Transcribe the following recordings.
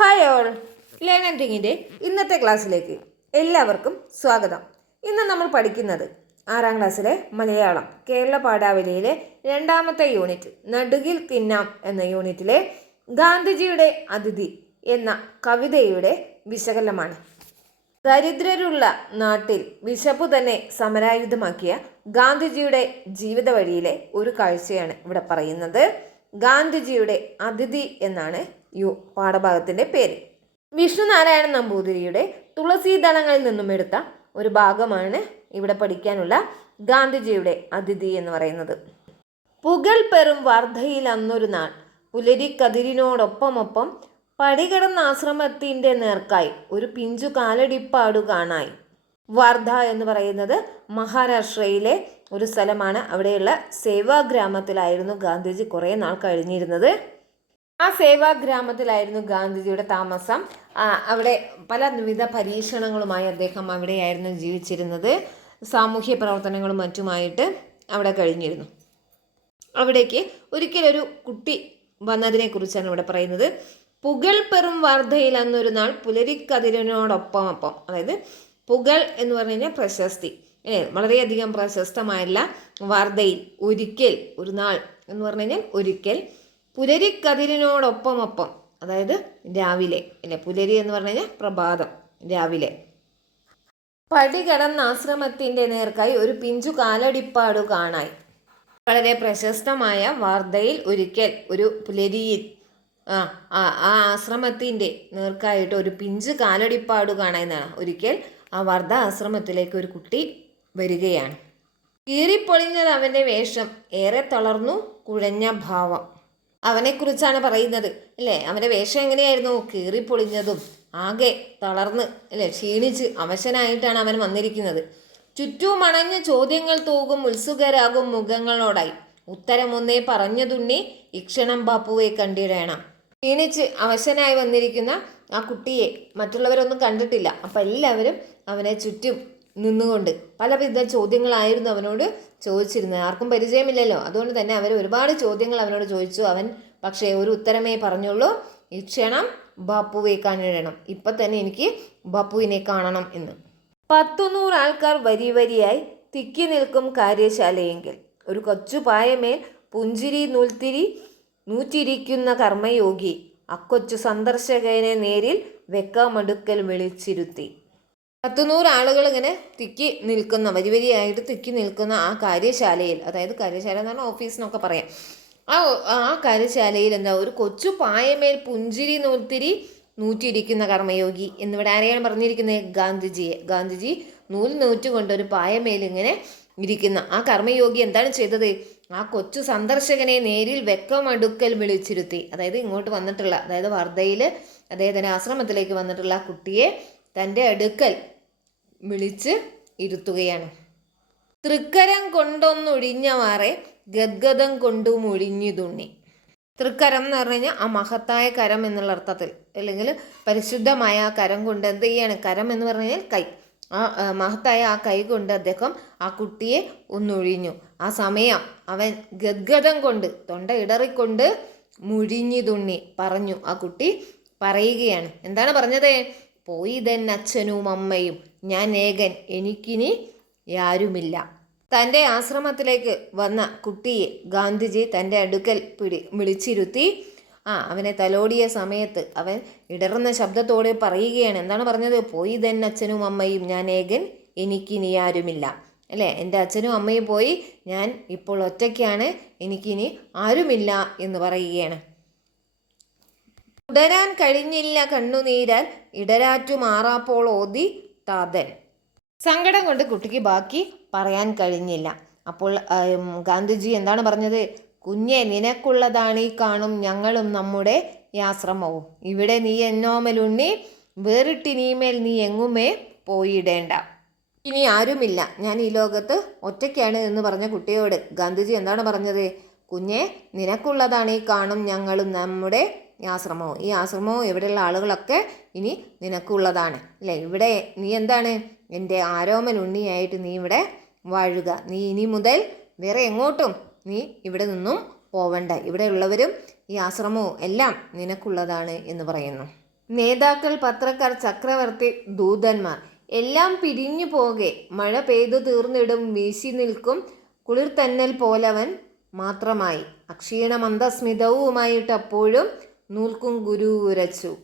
Hi all learn and ടിങ്ങിന്റെ ഇന്നത്തെ ക്ലാസ്സിലേക്ക് എല്ലാവർക്കും സ്വാഗതം. ഇന്ന് നമ്മൾ പഠിക്കുന്നത് ആറാം ക്ലാസ്സിലെ മലയാളം കേരള പാഠാവലിയിലെ രണ്ടാമത്തെ യൂണിറ്റ് നടുകിൽ തിന്നാം എന്ന യൂണിറ്റിലെ ഗാന്ധിജിയുടെ അതിഥി എന്ന കവിതയുടെ വിശകലനമാണ്. ദരിദ്രരുള്ള നാട്ടിൽ വിശപ്പ് തന്നെ സമരായുധമാക്കിയ ഗാന്ധിജിയുടെ ജീവിത വഴിയിലെ ഒരു കാഴ്ചയാണ് ഇവിടെ പറയുന്നത്. ഗാന്ധിജിയുടെ അതിഥി എന്നാണ് യു പാഠഭാഗത്തിന്റെ പേര്. വിഷ്ണുനാരായണ നമ്പൂതിരിയുടെ തുളസീദളങ്ങളിൽ നിന്നും എടുത്ത ഒരു ഭാഗമാണ് ഇവിടെ പഠിക്കാനുള്ള ഗാന്ധിജിയുടെ അതിഥി എന്ന് പറയുന്നത്. പുകൾ പെറും വാർധയിൽ അന്നൊരു നാൾ പുലരിക്കതിരിനോടൊപ്പമൊപ്പം പടികിടന്ന ആശ്രമത്തിന്റെ നേർക്കായി ഒരു പിഞ്ചു കാലടിപ്പാടു കാണായി. വാർധ എന്ന് പറയുന്നത് മഹാരാഷ്ട്രയിലെ ഒരു സ്ഥലമാണ്. അവിടെയുള്ള സേവാ ഗ്രാമത്തിലായിരുന്നു ഗാന്ധിജി കുറേ നാൾ കഴിഞ്ഞിരുന്നത്. ആ സേവാ ഗ്രാമത്തിലായിരുന്നു ഗാന്ധിജിയുടെ താമസം. അവിടെ പല വിധ പരീക്ഷണങ്ങളുമായി അദ്ദേഹം അവിടെയായിരുന്നു ജീവിച്ചിരുന്നത്. സാമൂഹ്യ പ്രവർത്തനങ്ങളും മറ്റുമായിട്ട് അവിടെ കഴിഞ്ഞിരുന്നു. അവിടേക്ക് ഒരിക്കലൊരു കുട്ടി വന്നതിനെ കുറിച്ചാണ് ഇവിടെ പറയുന്നത്. പുകൾ പെറും വാർധയിൽ അന്നൊരു നാൾ പുലരിക്കതിരനോടൊപ്പം അപ്പം അതായത് പുകൾ എന്ന് പറഞ്ഞു കഴിഞ്ഞാൽ പ്രശസ്തി. വളരെയധികം പ്രശസ്തമായുള്ള വാർദ്ധയിൽ ഒരിക്കൽ ഒരു നാൾ എന്ന് പറഞ്ഞു കഴിഞ്ഞാൽ ഒരിക്കൽ പുലരിക്കതിരിനോടൊപ്പം ഒപ്പം അതായത് രാവിലെ അല്ലെ പുലരി എന്ന് പറഞ്ഞു കഴിഞ്ഞാൽ പ്രഭാതം രാവിലെ. പടി കടന്ന ആശ്രമത്തിന്റെ നേർക്കായി ഒരു പിഞ്ചു കാലടിപ്പാടു കാണായി വളരെ പ്രശസ്തമായ വാർദ്ധയിൽ ഒരിക്കൽ ഒരു പുലരിയിൽ ആ ആ ആശ്രമത്തിന്റെ നേർക്കായിട്ട് ഒരു പിഞ്ച് കാലടിപ്പാടു കാണാനാണ് ഒരിക്കൽ ആ വർദ്ധ ആശ്രമത്തിലേക്ക് ഒരു കുട്ടി വരികയാണ്. കീറിപ്പൊളിഞ്ഞത് അവന്റെ വേഷം. ഏറെ തളർന്നു കുഴഞ്ഞ ഭാവം. അവനെക്കുറിച്ചാണ് പറയുന്നത് അല്ലേ? അവന്റെ വേഷം എങ്ങനെയായിരുന്നു? കീറിപ്പൊളിഞ്ഞതും ആകെ തളർന്ന് അല്ലേ? ക്ഷീണിച്ച് അവശനായിട്ടാണ് അവൻ വന്നിരിക്കുന്നത്. ചുറ്റും ചോദ്യങ്ങൾ തൂകും ഉത്സുകരാകും മുഖങ്ങളോടായി. ഉത്തരമൊന്നേ പറഞ്ഞതുണ്ണി ഇക്ഷണം ബാപ്പുവെ കണ്ടിടേണം. ക്ഷീണിച്ച് അവശനായി വന്നിരിക്കുന്ന ആ കുട്ടിയെ മറ്റുള്ളവരൊന്നും കണ്ടിട്ടില്ല. അപ്പം എല്ലാവരും അവനെ ചുറ്റും നിന്നുകൊണ്ട്. പലവിധ ചോദ്യങ്ങളായിരുന്നു അവനോട് ചോദിച്ചിരുന്നത്. ആർക്കും പരിചയമില്ലല്ലോ. അതുകൊണ്ട് തന്നെ അവർ ഒരുപാട് ചോദ്യങ്ങൾ അവനോട് ചോദിച്ചു. അവൻ പക്ഷേ ഒരു ഉത്തരമേ പറഞ്ഞുള്ളൂ. ഈ ക്ഷണം ബാപ്പുവെ കാണിടണം ഇപ്പം തന്നെ എനിക്ക് ബാപ്പുവിനെ കാണണം എന്ന്. പത്തുനൂറ് ആൾക്കാർ വരി വരിയായി തിക്കി നിൽക്കും കാര്യശാലയെങ്കിൽ. ഒരു കൊച്ചു പായമേൽ പുഞ്ചിരി നൂൽത്തിരി നൂറ്റിരിക്കുന്ന കർമ്മയോഗി. അക്കൊച്ചു സന്ദർശകനെ നേരിൽ വെക്കാമടുക്കൽ വിളിച്ചിരുത്തി. പത്തുനൂറ് ആളുകൾ ഇങ്ങനെ തിക്കി നിൽക്കുന്ന വരി വരിയായിട്ട് തിക്കി നിൽക്കുന്ന ആ കാര്യശാലയിൽ അതായത് കാര്യശാല എന്ന് പറഞ്ഞാൽ ഓഫീസ് എന്നൊക്കെ പറയാം. ആ ആ കാര്യശാലയിൽ എന്താ ഒരു കൊച്ചു പായമേൽ പുഞ്ചിരി നൂൽത്തിരി നൂറ്റിയിരിക്കുന്ന കർമ്മയോഗി എന്നിവിടെ ആരെയാണ് പറഞ്ഞിരിക്കുന്നത് ഗാന്ധിജിയെ. ഗാന്ധിജി നൂൽ നൂറ്റുകൊണ്ട് ഒരു പായമേൽ ഇങ്ങനെ ഇരിക്കുന്ന. ആ കർമ്മയോഗി എന്താണ് ചെയ്തത്? ആ കൊച്ചു സന്ദർശകനെ നേരിൽ വെക്കമടുക്കൽ വിളിച്ചിരുത്തി. അതായത് ഇങ്ങോട്ട് വന്നിട്ടുള്ള അതായത് വർദ്ധയിൽ അദ്ദേഹത്തിന്റെ ആശ്രമത്തിലേക്ക് വന്നിട്ടുള്ള ആ കുട്ടിയെ തന്റെ അടുക്കൽ വിളിച്ച് ഇരുത്തുകയാണ്. തൃക്കരം കൊണ്ടൊന്നൊഴിഞ്ഞവാറെ ഗദ്ഗതം കൊണ്ടു ഒഴിഞ്ഞു തുണ്ണി തൃക്കരം എന്ന് പറഞ്ഞു കഴിഞ്ഞാൽ ആ മഹത്തായ കരം എന്നുള്ള അർത്ഥത്തിൽ. അല്ലെങ്കിൽ പരിശുദ്ധമായ ആ കരം കൊണ്ട് എന്ത് ചെയ്യാണ്? കരം എന്ന് പറഞ്ഞു കഴിഞ്ഞാൽ കൈ. ആ, മഹത്തായ ആ കൈ കൊണ്ട് അദ്ദേഹം ആ കുട്ടിയെ ഒന്നൊഴിഞ്ഞു. ആ സമയം അവൻ ഗദ്ഗതം കൊണ്ട് തൊണ്ട ഇടറിക്കൊണ്ട് മുഴിഞ്ഞു തുണ്ണി പറഞ്ഞു. ആ കുട്ടി പറയുകയാണ്. എന്താണ് പറഞ്ഞത്? പോയി തൻ അച്ഛനും അമ്മയും. ഞാൻ ഏകൻ. എനിക്കിനി യാരുമില്ല. തന്റെ ആശ്രമത്തിലേക്ക് വന്ന കുട്ടിയെ ഗാന്ധിജി തന്റെ അടുക്കൽ പിടി വിളിച്ചിരുത്തി. ആ അവനെ തലോടിയ സമയത്ത് അവൻ ഇടർന്ന ശബ്ദത്തോടെ പറയുകയാണ്. എന്താണ് പറഞ്ഞത്? പോയി തൻ അച്ഛനും അമ്മയും. ഞാൻ ഏകൻ. എനിക്കിനി ആരുമില്ല അല്ലേ? എന്റെ അച്ഛനും അമ്മയും പോയി. ഞാൻ ഇപ്പോൾ ഒറ്റയ്ക്കാണ്. എനിക്കിനി ആരുമില്ല എന്ന് പറയുകയാണ്. തുടരാൻ കഴിഞ്ഞില്ല കണ്ണുനീരാൽ ഇടരാറ്റു മാറാപ്പോൾ ഓതി താതൻ. സങ്കടം കൊണ്ട് കുട്ടിക്ക് ബാക്കി പറയാൻ കഴിഞ്ഞില്ല. അപ്പോൾ ഗാന്ധിജി എന്താണ് പറഞ്ഞത്? കുഞ്ഞെ നിനക്കുള്ളതാണ് ഈ കാണും ഞങ്ങളും നമ്മുടെ യാശ്രമവും ഇവിടെ നീ എന്നോമലുണ്ണി വേറിട്ടിനീമേൽ നീ എങ്ങുമേ പോയിടേണ്ട. ഇനി ആരുമില്ല. ഞാൻ ഈ ലോകത്ത് ഒറ്റയ്ക്കാണ് എന്ന് പറഞ്ഞ കുട്ടിയോട് ഗാന്ധിജി എന്താണ് പറഞ്ഞത്? കുഞ്ഞെ നിനക്കുള്ളതാണ് ഈ കാണും ഞങ്ങളും നമ്മുടെ ഈ ആശ്രമവും. ഈ ആശ്രമവും ഇവിടെയുള്ള ആളുകളൊക്കെ ഇനി നിനക്കുള്ളതാണ്. അല്ലേ? ഇവിടെ നീ എന്താണ്? എന്റെ ആരോമൻ ഉണ്ണിയായിട്ട് നീ ഇവിടെ വാഴുക. നീ ഇനി മുതൽ വേറെ എങ്ങോട്ടും നീ ഇവിടെ നിന്നും പോവണ്ട. ഇവിടെ ഉള്ളവരും ഈ ആശ്രമവും എല്ലാം നിനക്കുള്ളതാണ് എന്ന് പറയുന്നു. നേതാക്കൾ പത്രക്കാർ ചക്രവർത്തി ദൂതന്മാർ എല്ലാം പിരിഞ്ഞു പോകെ. മഴ പെയ്തു തീർന്നിടും വീശി നിൽക്കും. കുളിർത്തന്നൽ പോലവൻ മാത്രമായി. അക്ഷീണമന്ദസ്മിതവുമായിട്ടപ്പോഴും നൂൽക്കും ഗുരു ഉരച്ചു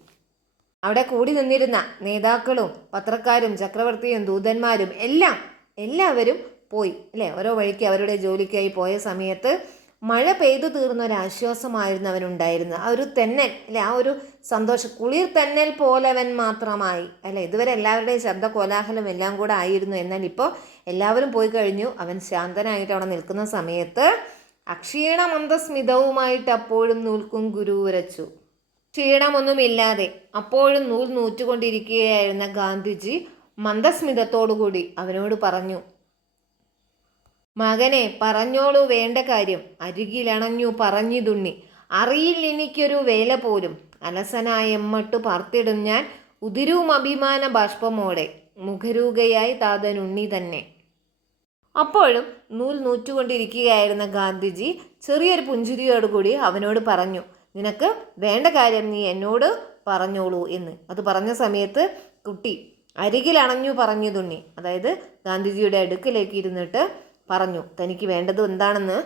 അവിടെ കൂടി നിന്നിരുന്ന നേതാക്കളും പത്രക്കാരും ചക്രവർത്തിയും ദൂതന്മാരും എല്ലാം എല്ലാവരും പോയി. അല്ലേ? ഓരോ വഴിക്ക് അവരുടെ ജോലിക്കായി പോയ സമയത്ത് മഴ പെയ്തു തീർന്ന ഒരു ആശ്വാസമായിരുന്നു അവനുണ്ടായിരുന്നത്. ആ ഒരു തെന്നൽ അല്ലെ? ആ ഒരു സന്തോഷം. കുളിർ തെന്നൽ പോലവൻ മാത്രമായി. അല്ലെ? ഇതുവരെ എല്ലാവരുടെയും ശബ്ദ കോലാഹലം എല്ലാം കൂടെ ആയിരുന്നു. എന്നാൽ ഇപ്പോൾ എല്ലാവരും പോയി കഴിഞ്ഞു. അവൻ ശാന്തനായിട്ട് അവിടെ നിൽക്കുന്ന സമയത്ത് അക്ഷീണ മന്ദസ്മിതവുമായിട്ട് അപ്പോഴും നൂൽക്കും ഗുരു ഉരച്ചു. ക്ഷീണമൊന്നുമില്ലാതെ അപ്പോഴും നൂൽ നൂറ്റുകൊണ്ടിരിക്കുകയായിരുന്ന ഗാന്ധിജി മന്ദസ്മിതത്തോടുകൂടി അവനോട് പറഞ്ഞു മകനെ പറഞ്ഞോളൂ വേണ്ട കാര്യം. അരികിലണഞ്ഞു പറഞ്ഞിതുണ്ണി അറിയില്ല എനിക്കൊരു വേല പോലും. അലസനായ എമ്മട്ടു പാർത്തിടും ഞാൻ ഉതിരും അഭിമാന ബാഷ്പമോടെ മുഖരൂകയായി താതനുണ്ണി തന്നെ. അപ്പോഴും നൂൽ നൂറ്റുകൊണ്ടിരിക്കുകയായിരുന്ന ഗാന്ധിജി ചെറിയൊരു പുഞ്ചിരിയോടുകൂടി അവനോട് പറഞ്ഞു നിനക്ക് വേണ്ട കാര്യം നീ എന്നോട് പറഞ്ഞോളൂ എന്ന്. അത് പറഞ്ഞ സമയത്ത് കുട്ടി അരികിലണഞ്ഞു പറഞ്ഞു തുണ്ണി. അതായത് ഗാന്ധിജിയുടെ അടുക്കിലേക്ക് ഇരുന്നിട്ട് പറഞ്ഞു തനിക്ക് വേണ്ടത് എന്താണെന്ന്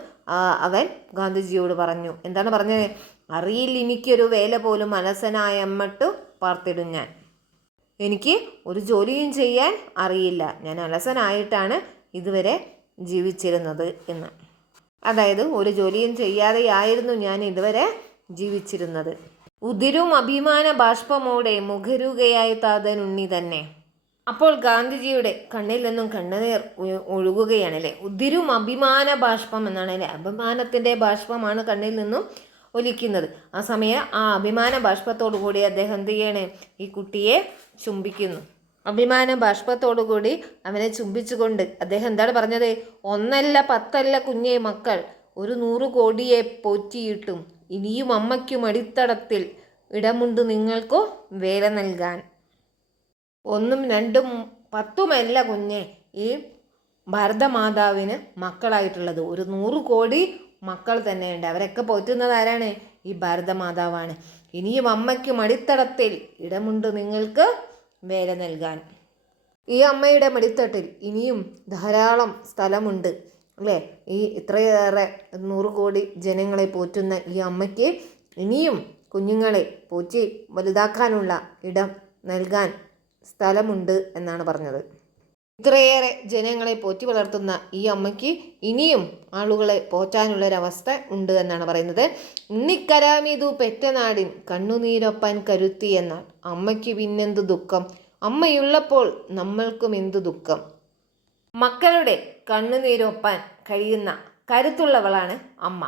അവൻ ഗാന്ധിജിയോട് പറഞ്ഞു. എന്താണ് പറഞ്ഞത് അറിയില്ല എനിക്കൊരു വേല പോലും മനസ്സനായ അമ്മട്ടു പാർത്തിടും ഞാൻ. എനിക്ക് ഒരു ജോലിയും ചെയ്യാൻ അറിയില്ല. ഞാൻ അലസനായിട്ടാണ് ഇതുവരെ ജീവിച്ചിരുന്നത് എന്ന്. അതായത് ഒരു ജോലിയും ചെയ്യാതെയായിരുന്നു ഞാൻ ഇതുവരെ ജീവിച്ചിരുന്നത്. ഉതിരും അഭിമാന ബാഷ്പമോടെ മുഖരുകയായി താതൻ ഉണ്ണി തന്നെ. അപ്പോൾ ഗാന്ധിജിയുടെ കണ്ണിൽ നിന്നും കണ്ണുനീർ ഒഴുകുകയാണ് ഒഴുകുകയാണല്ലേ ഉതിരും അഭിമാന ബാഷ്പം എന്നാണ് അല്ലെ? അഭിമാനത്തിന്റെ ബാഷ്പമാണ് കണ്ണിൽ നിന്നും ഒലിക്കുന്നത്. ആ സമയം ആ അഭിമാന ബാഷ്പത്തോടു കൂടി അദ്ദേഹം എന്ത് ചെയ്യണേ? ഈ കുട്ടിയെ ചുംബിക്കുന്നു. അഭിമാന ബാഷ്പത്തോടുകൂടി അവനെ ചുംബിച്ചുകൊണ്ട് അദ്ദേഹം എന്താണ് പറഞ്ഞത്? ഒന്നല്ല പത്തല്ല കുഞ്ഞേ മക്കൾ ഒരു നൂറ് കോടിയെ പോറ്റിയിട്ടും ഇനിയും അമ്മയ്ക്കും അടിത്തടത്തിൽ ഇടമുണ്ട് നിങ്ങൾക്കു വേല നൽകാൻ. ഒന്നും രണ്ടും പത്തുമല്ല കുഞ്ഞെ ഈ ഭാരതമാതാവിന് മക്കളായിട്ടുള്ളത്. ഒരു നൂറ് കോടി മക്കൾ തന്നെയുണ്ട്. അവരൊക്കെ പോറ്റുന്നത് ആരാണ്? ഈ ഭാരതമാതാവാണ്. ഇനിയും അമ്മയ്ക്കും അടിത്തടത്തിൽ ഇടമുണ്ട് നിങ്ങൾക്ക് വേല നൽകാൻ. ഈ അമ്മയുടെ മടിത്തട്ടിൽ ഇനിയും ധാരാളം സ്ഥലമുണ്ട് അല്ലേ? ഈ ഇത്രയേറെ നൂറ് കോടി ജനങ്ങളെ പോറ്റുന്ന ഈ അമ്മയ്ക്ക് ഇനിയും കുഞ്ഞുങ്ങളെ പോറ്റി വലുതാക്കാനുള്ള ഇടം നൽകാൻ സ്ഥലമുണ്ട് എന്നാണ് പറഞ്ഞത്. ഇത്രയേറെ ജനങ്ങളെ പോറ്റി വളർത്തുന്ന ഈ അമ്മയ്ക്ക് ഇനിയും ആളുകളെ പോറ്റാനുള്ളൊരവസ്ഥ ഉണ്ട് എന്നാണ് പറയുന്നത്. ഉണ്ണിക്കരാമിതു പെറ്റനാടിൻ കണ്ണുനീരൊപ്പാൻ കരുത്തി എന്നാൽ അമ്മയ്ക്ക് പിന്നെന്ത് ദുഃഖം? അമ്മയുള്ളപ്പോൾ നമ്മൾക്കും എന്ത് ദുഃഖം? മക്കളുടെ കണ്ണുനീരൊപ്പാൻ കഴിയുന്ന കരുത്തുള്ളവളാണ് അമ്മ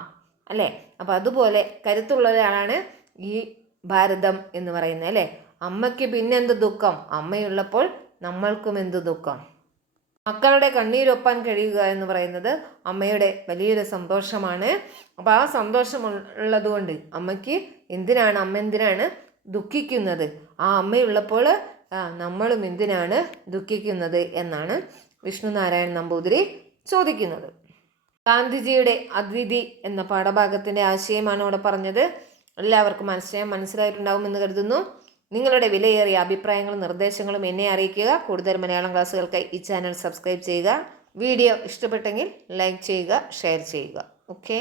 അല്ലേ? അപ്പോൾ അതുപോലെ കരുത്തുള്ള ഒരാളാണ് ഈ ഭാരതം എന്ന് പറയുന്നത് അല്ലേ? അമ്മയ്ക്ക് പിന്നെന്ത് ദുഃഖം? അമ്മയുള്ളപ്പോൾ നമ്മൾക്കും എന്ത് ദുഃഖം? മക്കളുടെ കണ്ണീരൊപ്പാൻ കഴിയുക എന്ന് പറയുന്നത് അമ്മയുടെ വലിയൊരു സന്തോഷമാണ്. അപ്പോൾ ആ സന്തോഷം ഉള്ളതുകൊണ്ട് അമ്മയ്ക്ക് എന്തിനാണ് അമ്മ എന്തിനാണ് ദുഃഖിക്കുന്നത്? ആ അമ്മയുള്ളപ്പോൾ നമ്മളും എന്തിനാണ് ദുഃഖിക്കുന്നത് എന്നാണ് വിഷ്ണുനാരായണൻ നമ്പൂതിരി ചോദിക്കുന്നത്. ഗാന്ധിജിയുടെ അദ്വിതി എന്ന പാഠഭാഗത്തിന്റെ ആശയമാണ് അവിടെ പറഞ്ഞത്. എല്ലാവർക്കും മനസ്സിലായി മനസ്സിലായിട്ടുണ്ടാവുമെന്ന് കരുതുന്നു. നിങ്ങളുടെ വിലയേറിയ അഭിപ്രായങ്ങളും നിർദ്ദേശങ്ങളും എന്നെ അറിയിക്കുക. കൂടുതൽ മലയാളം ക്ലാസ്സുകൾക്കായി ഈ ചാനൽ സബ്സ്ക്രൈബ് ചെയ്യുക. വീഡിയോ ഇഷ്ടപ്പെട്ടെങ്കിൽ ലൈക്ക് ചെയ്യുക ഷെയർ ചെയ്യുക. ഓക്കെ?